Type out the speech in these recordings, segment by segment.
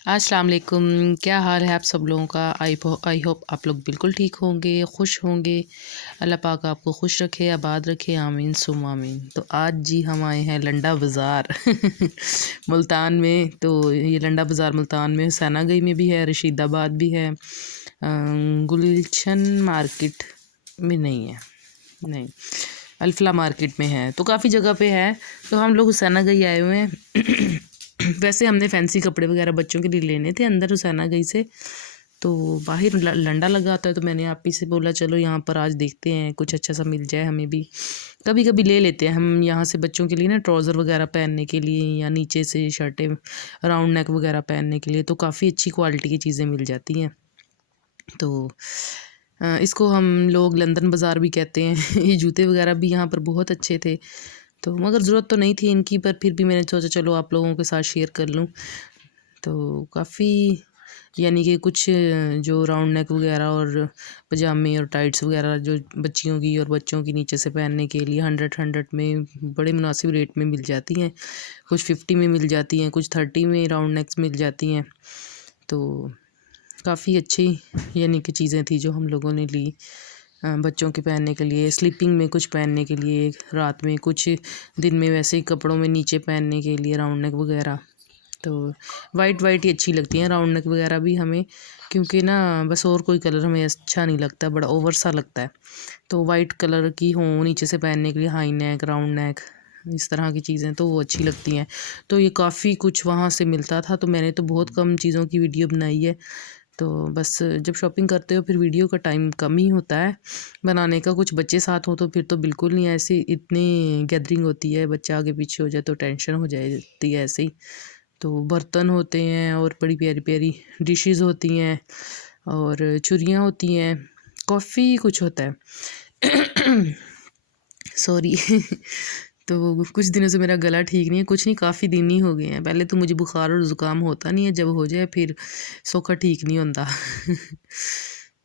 अस्सलाम वालेकुम। क्या हाल है आप सब लोगों का। आई होप आप लोग बिल्कुल ठीक होंगे, खुश होंगे। अल्लाह पाक आपको खुश रखे, आबाद रखे, आमीन सुम आमीन। तो आज जी हम आए हैं लंडा बाज़ार मुल्तान में। तो ये लंडा बाज़ार मुल्तान में हुसैनागई में भी है, रशीदाबाद भी है, गुलशन मार्केट में नहीं है, नहीं अल्फला मार्केट में है। तो काफ़ी जगह पे है। तो हम लोग हुसैनागई आए हुए हैं वैसे हमने फैंसी कपड़े वगैरह बच्चों के लिए लेने थे अंदर हुसैनागई से। तो बाहर लंडा लगा होता है, तो मैंने आप ही से बोला चलो यहाँ पर आज देखते हैं कुछ अच्छा सा मिल जाए हमें भी। कभी कभी ले लेते हैं हम यहाँ से बच्चों के लिए ना, ट्राउज़र वगैरह पहनने के लिए या नीचे से शर्टें राउंड नेक वगैरह पहनने के लिए। तो काफ़ी अच्छी क्वालिटी की चीज़ें मिल जाती हैं। तो इसको हम लोग लंदन बाज़ार भी कहते हैं ये जूते वगैरह भी यहाँ पर बहुत अच्छे थे। तो मगर ज़रूरत तो नहीं थी इनकी, पर फिर भी मैंने सोचा चलो आप लोगों के साथ शेयर कर लूँ। तो काफ़ी यानी कि कुछ जो राउंड नेक वगैरह और पजामे और टाइट्स वगैरह जो बच्चियों की और बच्चों की नीचे से पहनने के लिए 100 में बड़े मुनासिब रेट में मिल जाती हैं। कुछ 50 में मिल जाती हैं, कुछ 30 में राउंड नेक्स मिल जाती हैं। तो काफ़ी अच्छी यानी कि चीज़ें थी जो हम लोगों ने ली बच्चों के पहनने के लिए, स्लीपिंग में कुछ पहनने के लिए, रात में कुछ, दिन में वैसे ही कपड़ों में नीचे पहनने के लिए राउंड नेक वगैरह। तो वाइट वाइट ही अच्छी लगती हैं राउंड नेक वगैरह भी हमें, क्योंकि ना बस और कोई कलर हमें अच्छा नहीं लगता, बड़ा ओवर सा लगता है। तो वाइट कलर की हो नीचे से पहनने के लिए, हाई नेक राउंड नेक इस तरह की चीज़ें तो वो अच्छी लगती हैं। तो ये काफ़ी कुछ वहाँ से मिलता था, तो मैंने तो बहुत कम चीज़ों की वीडियो बनाई है। तो बस जब शॉपिंग करते हो फिर वीडियो का टाइम कम ही होता है बनाने का। कुछ बच्चे साथ हो तो फिर तो बिल्कुल नहीं, ऐसे इतनी गैदरिंग होती है, बच्चा आगे पीछे हो जाए तो टेंशन हो जाती है ऐसे ही। तो बर्तन होते हैं और बड़ी प्यारी प्यारी डिशेस होती हैं और छुरियाँ होती हैं, काफ़ी कुछ होता है सॉरी तो कुछ दिनों से मेरा गला ठीक नहीं है, कुछ नहीं काफ़ी दिन ही हो गए हैं। पहले तो मुझे बुखार और ज़ुकाम होता नहीं है, जब हो जाए फिर सोखा ठीक नहीं होता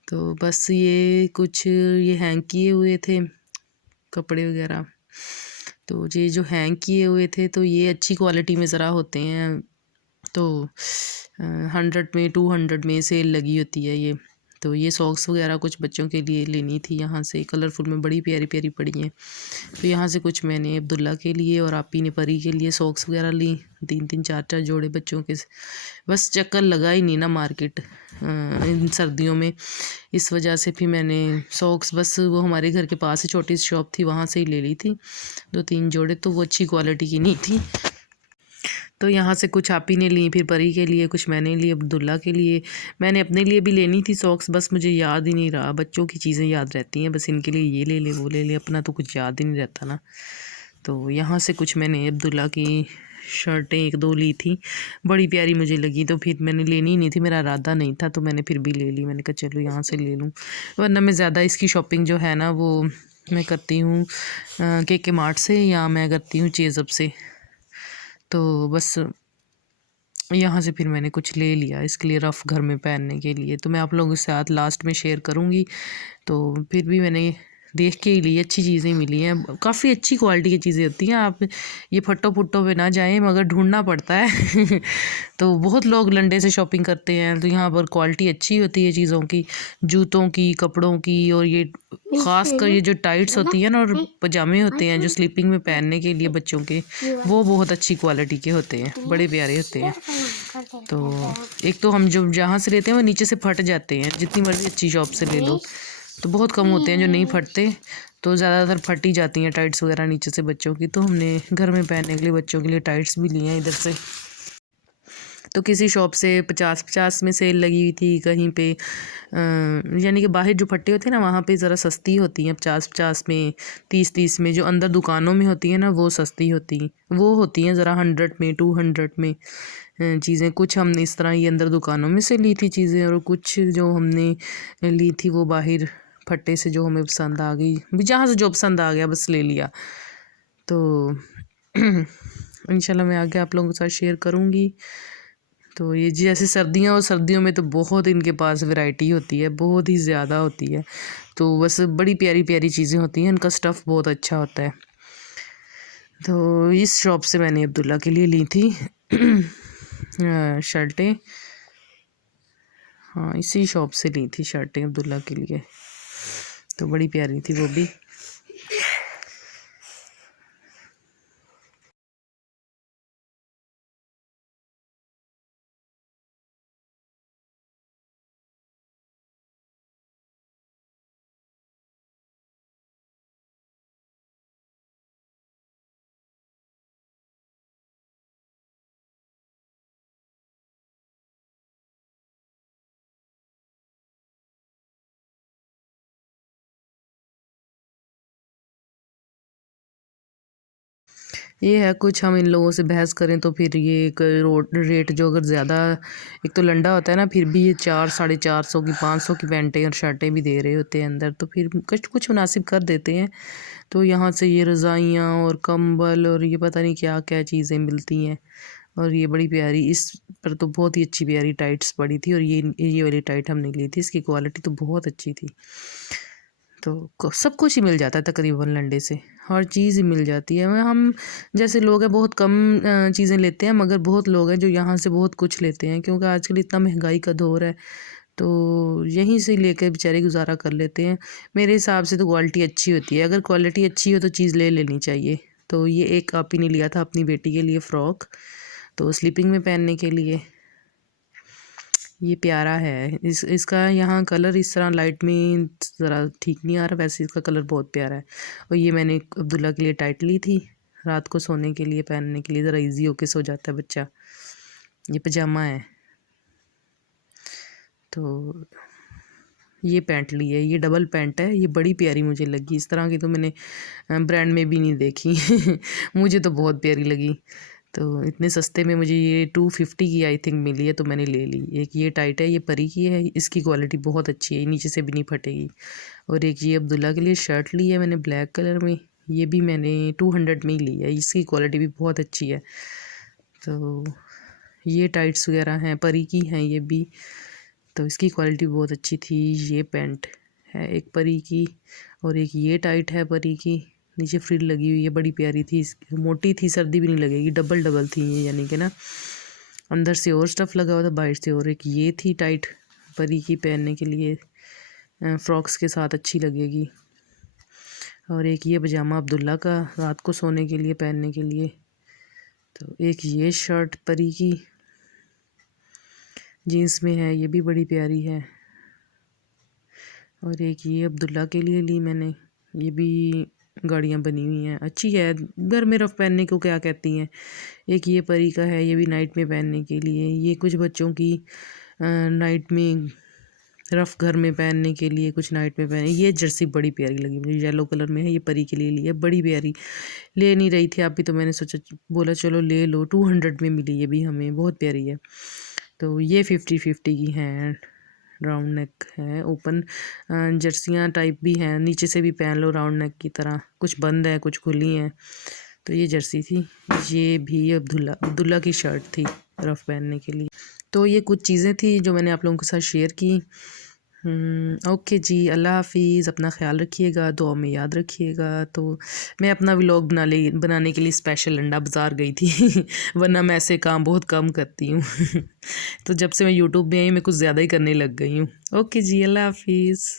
तो बस ये कुछ ये हैंग किए हुए थे कपड़े वगैरह। तो ये जो हैंग किए हुए थे तो ये अच्छी क्वालिटी में ज़रा होते हैं। तो 100 में 200 में सेल लगी होती है ये। तो ये सॉक्स वगैरह कुछ बच्चों के लिए लेनी थी यहाँ से, कलरफुल में बड़ी प्यारी प्यारी पड़ी हैं। तो यहाँ से कुछ मैंने अब्दुल्ला के लिए और आपी ने परी के लिए सॉक्स वगैरह ली, 3-3 4-4 जोड़े बच्चों के। बस चक्कर लगा ही नहीं ना मार्केट इन सर्दियों में, इस वजह से फिर मैंने सॉक्स बस वो हमारे घर के पास ही छोटी सी शॉप थी वहाँ से ही ले ली थी 2-3 जोड़े। तो वो अच्छी क्वालिटी की नहीं थी, तो यहाँ से कुछ आप ही ने ली, फिर परी के लिए कुछ मैंने ली, अब्दुल्ला के लिए। मैंने अपने लिए भी लेनी थी सॉक्स, बस मुझे याद ही नहीं रहा। बच्चों की चीज़ें याद रहती हैं, बस इनके लिए ये ले ले वो ले ले, अपना तो कुछ याद ही नहीं रहता ना। तो यहाँ से कुछ मैंने अब्दुल्ला की शर्टें 1-2 ली थी, बड़ी प्यारी मुझे लगी। तो फिर मैंने लेनी ही नहीं थी, मेरा इरादा नहीं था, तो मैंने फिर भी ले ली। मैंने कहा चलो यहाँ से ले लूँ, वरना मैं ज़्यादा इसकी शॉपिंग जो है ना वो मैं करती हूँ के मार्ट से, या मैं करती हूँ चेज़अप से। तो बस यहाँ से फिर मैंने कुछ ले लिया इसके लिए रफ़ घर में पहनने के लिए। तो मैं आप लोगों के साथ लास्ट में शेयर करूँगी। तो फिर भी मैंने देख के ही ली, अच्छी चीज़ें मिली हैं, काफ़ी अच्छी क्वालिटी की चीज़ें होती हैं। आप ये फट्टो फुट्टो पे ना जाएं, मगर ढूंढना पड़ता है तो बहुत लोग लंडे से शॉपिंग करते हैं, तो यहाँ पर क्वालिटी अच्छी होती है चीज़ों की, जूतों की, कपड़ों की। और ये ख़ास कर ये जो टाइट्स होती है ना और पजामे होते हैं जो स्लीपिंग में पहनने के लिए बच्चों के, वो बहुत अच्छी क्वालिटी के होते हैं, बड़े प्यारे होते हैं। तो एक तो हम जो जहाँ से लेते हैं वो नीचे से फट जाते हैं, जितनी मर्ज़ी अच्छी शॉप से ले लो। तो बहुत कम होते हैं जो नहीं फटते, तो ज़्यादातर फट ही जाती हैं टाइट्स वगैरह नीचे से बच्चों की। तो हमने घर में पहनने के लिए बच्चों के लिए टाइट्स भी लिए हैं इधर से। तो किसी शॉप से 50-50 में सेल लगी हुई थी, कहीं पे यानी कि बाहर जो फट्टे होते हैं ना वहाँ पे ज़रा सस्ती होती हैं 50-50 में, 30-30 में। जो अंदर दुकानों में होती हैं ना वो सस्ती होती हैं, वो होती हैं ज़रा 100 में 200 में चीज़ें। कुछ हमने इस तरह ही अंदर दुकानों में से ली थी चीज़ें, और कुछ जो हमने ली थी वो बाहर फट्टे से जो हमें पसंद आ गई, जहाँ से जो पसंद आ गया बस ले लिया। तो इंशाल्लाह मैं आगे आप लोगों के साथ शेयर करूँगी। तो ये जैसे सर्दियाँ, और सर्दियों में तो बहुत इनके पास वैरायटी होती है, बहुत ही ज़्यादा होती है। तो बस बड़ी प्यारी प्यारी चीज़ें होती हैं, इनका स्टफ़ बहुत अच्छा होता है। तो इस शॉप से मैंने अब्दुल्ला के लिए ली थी शर्टें। हाँ, इसी शॉप से ली थी शर्टें अब्दुल्ला के लिए, तो बड़ी प्यारी थी वो भी। ये है कुछ, हम इन लोगों से बहस करें तो फिर ये एक रेट जो अगर ज़्यादा, एक तो लंडा होता है ना, फिर भी ये 400-450 की 500 की पैंटें और शर्टें भी दे रहे होते हैं अंदर, तो फिर कुछ कुछ मुनासिब कर देते हैं। तो यहाँ से ये रज़ाइयाँ और कंबल और ये पता नहीं क्या क्या चीज़ें मिलती हैं। और ये बड़ी प्यारी, इस पर तो बहुत ही अच्छी प्यारी टाइट्स पड़ी थी, और ये वाली टाइट हमने ली थी, इसकी क्वालिटी तो बहुत अच्छी थी। तो सब कुछ ही मिल जाता है तकरीबन लंडे से, हर चीज़ ही मिल जाती है। हम जैसे लोग हैं बहुत कम चीज़ें लेते हैं, मगर बहुत लोग हैं जो यहाँ से बहुत कुछ लेते हैं, क्योंकि आजकल इतना महंगाई का दौर है, तो यहीं से लेकर बेचारे गुजारा कर लेते हैं। मेरे हिसाब से तो क्वालिटी अच्छी होती है, अगर क्वालिटी अच्छी हो तो चीज़ ले लेनी चाहिए। तो ये एक आप ही ने लिया था अपनी बेटी के लिए फ़्रॉक, तो स्लीपिंग में पहनने के लिए। ये प्यारा है, इसका यहाँ कलर इस तरह लाइट में ज़रा ठीक नहीं आ रहा, वैसे इसका कलर बहुत प्यारा है। और ये मैंने अब्दुल्ला के लिए टाइट ली थी, रात को सोने के लिए पहनने के लिए, ज़रा इजी होके सो जाता है बच्चा। ये पजामा है। तो ये पैंट ली है, ये डबल पैंट है, ये बड़ी प्यारी मुझे लगी, इस तरह की तो मैंने ब्रांड में भी नहीं देखी मुझे तो बहुत प्यारी लगी। तो इतने सस्ते में मुझे ये 250 की आई थिंक मिली है, तो मैंने ले ली। एक ये टाइट है, ये परी की है, इसकी क्वालिटी बहुत अच्छी है, नीचे से भी नहीं फटेगी। और एक ये अब्दुल्ला के लिए शर्ट ली है मैंने ब्लैक कलर में, ये भी मैंने 200 में ही ली है, इसकी क्वालिटी भी बहुत अच्छी है। तो ये टाइट्स वगैरह हैं, परी की हैं ये भी, तो इसकी क्वालिटी बहुत अच्छी थी। ये पैंट है एक परी की, और एक ये टाइट है परी की, नीचे फ्रिल लगी हुई है, बड़ी प्यारी थी, मोटी थी, सर्दी भी नहीं लगेगी, डबल डबल थी ये, यानी कि ना अंदर से और स्टफ़ लगा हुआ था, बाहर से और। एक ये थी टाइट परी की, पहनने के लिए फ्रॉक्स के साथ अच्छी लगेगी। और एक ये पजामा अब्दुल्ला का, रात को सोने के लिए पहनने के लिए। तो एक ये शर्ट परी की जीन्स में है, ये भी बड़ी प्यारी है। और एक ये अब्दुल्ला के लिए ली मैंने, ये भी गाड़ियाँ बनी हुई हैं, अच्छी है, घर में रफ़ पहनने को क्या कहती हैं। एक ये परी का है, ये भी नाइट में पहनने के लिए। ये कुछ बच्चों की नाइट में रफ़ घर में पहनने के लिए, कुछ नाइट में पहने। ये जर्सी बड़ी प्यारी लगी मुझे, येलो कलर में है, ये परी के लिए ली है, बड़ी प्यारी। ले नहीं रही थी अभी, तो मैंने सोचा, बोला चलो ले लो, 200 में मिली ये भी हमें, बहुत प्यारी है। तो ये 50-50 की हैं, राउंड नेक है, ओपन जर्सियाँ टाइप भी हैं, नीचे से भी पहन लो राउंड नेक की तरह, कुछ बंद है कुछ खुली हैं। तो ये जर्सी थी, ये भी अब्दुल्ला की शर्ट थी रफ़ पहनने के लिए। तो ये कुछ चीज़ें थी जो मैंने आप लोगों के साथ शेयर की। ओके जी, अल्लाह हाफ़िज़, अपना ख़्याल रखिएगा, दुआ में याद रखिएगा। तो मैं अपना व्लॉग बनाने के लिए स्पेशल लंडा बाज़ार गई थी वरना मैं ऐसे काम बहुत कम करती हूँ तो जब से मैं यूट्यूब में आई, मैं कुछ ज़्यादा ही करने लग गई हूँ। ओके जी, अल्लाह हाफ़िज़।